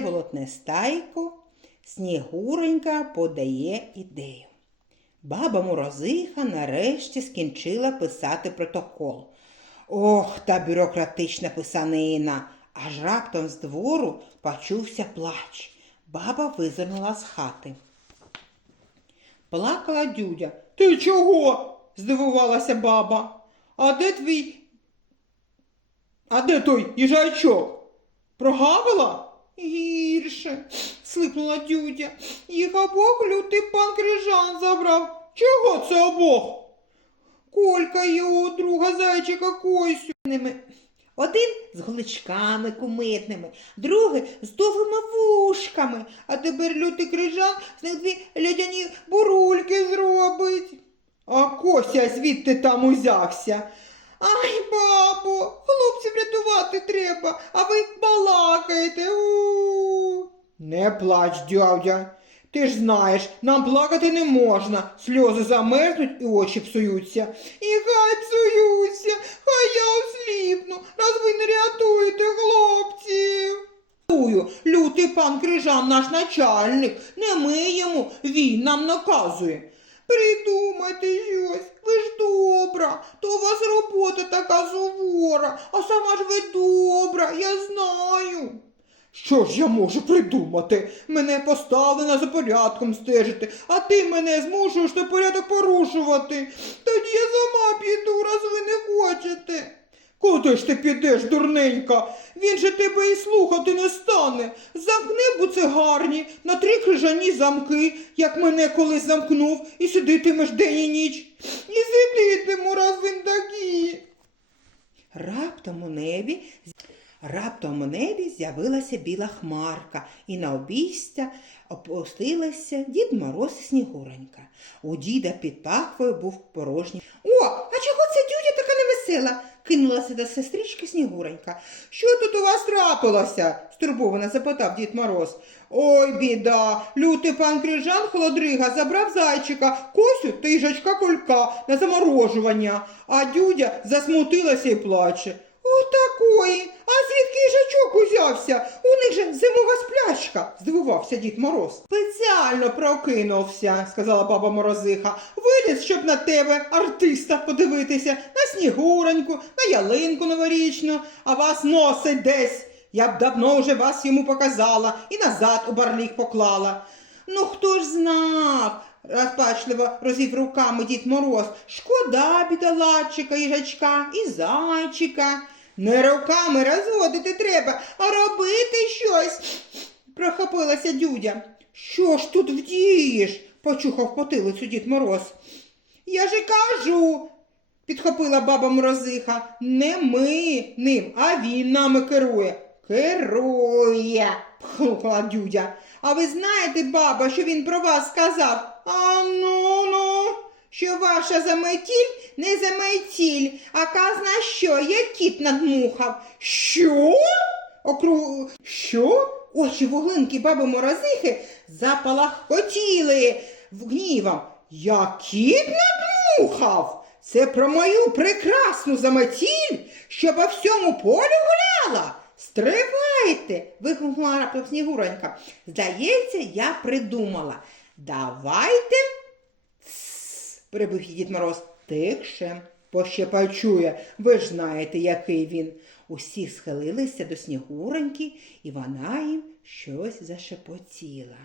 Волотне стайко, Снігуренька подає ідею. Баба Морозиха нарешті скінчила писати протокол. Ох, та бюрократична писанина. Аж раптом з двору почувся плач. Баба визирнула з хати. Плакала дюдя. Ти чого? здивувалася баба. А де твій? А де той їжачок? Прогавила? Гірше, слипнула дюдя. Їх обох лютий пан Крижан забрав. Чого це обох? Колька його друга зайчика Косю. Один з голичками кумитними, другий з довгими вушками, а тепер лютий крижан з них дві лядяні бурульки зробить. А Кося звідти там узявся. Ай, бабо, хлопців рятувати треба, а ви балакаєте. У. Не плач, дядя. Ти ж знаєш, нам плакати не можна. Сльози замерзнуть і очі псуються. І хай псуються, хай я осліпну, раз ви не рятуєте хлопців. Лютий пан Крижан наш начальник. Не ми йому, він нам наказує. Придумайте щось, ви ж добра, то у вас робота така сувора, а сама ж ви добра, я знаю. Що ж я можу придумати? Мене поставлено за порядком стежити, а ти мене змушуєш на порядок порушувати. Тоді я сама піду, раз. Куди ж ти підеш, дурненька? Він же тебе і слухати не стане. Замкни буцегарні на три крижані замки, як мене колись замкнув, і сидитимеш день і ніч. І сидитиму, такий. Раптом у небі Раптом у небі з'явилася біла хмарка, і на обійстя опустилася Дід Мороз і Снігуренька. У діда під пахвою був порожній. О, а чого ця дюдя така невесела? Кинулася до сестрички Снігуренька. Що тут у вас трапилося? стурбовано запитав дід Мороз. Ой, біда, лютий пан Крижан холодрига забрав зайчика, косю та їжачка колька на заморожування, а дюдя засмутилася і плаче. Отакої. Звідки узявся? У них же зимова сплячка, здивувався дід Мороз. Спеціально прокинувся, сказала баба Морозиха. Виліз, щоб на тебе, артиста, подивитися, на снігуреньку, на ялинку новорічну, а вас носить десь. Я б давно вже вас йому показала і назад у барлік поклала. Ну хто ж знав? розпачливо розвів руками дід Мороз. Шкода бідолачика, їжачка і зайчика. Не руками розводити треба, а робити щось, прохопилася дюдя. Що ж тут вдієш? почухав потилицю дід Мороз. Я же кажу, підхопила баба Морозиха, не ми ним, а він нами керує. Керує, пхнукла дюдя. А ви знаєте, баба, що він про вас сказав? А ну ну, що ваша заметіль не заметіль, а казна що, як кіт надмухав. Що? Окру... Що? Очі вуглинки баби морозихи запалахкотіли в гнівом. Я кіт надмухав? Це про мою прекрасну заметіль, що по всьому полю гуляла. Стривайте, вигукнула раптом Снігуронька. Здається, я придумала. Давайте. Її Дід Мороз. Тихше, пощепачує. Ви ж знаєте, який він. Усі схилилися до Снігуроньки, і вона їм щось зашепотіла.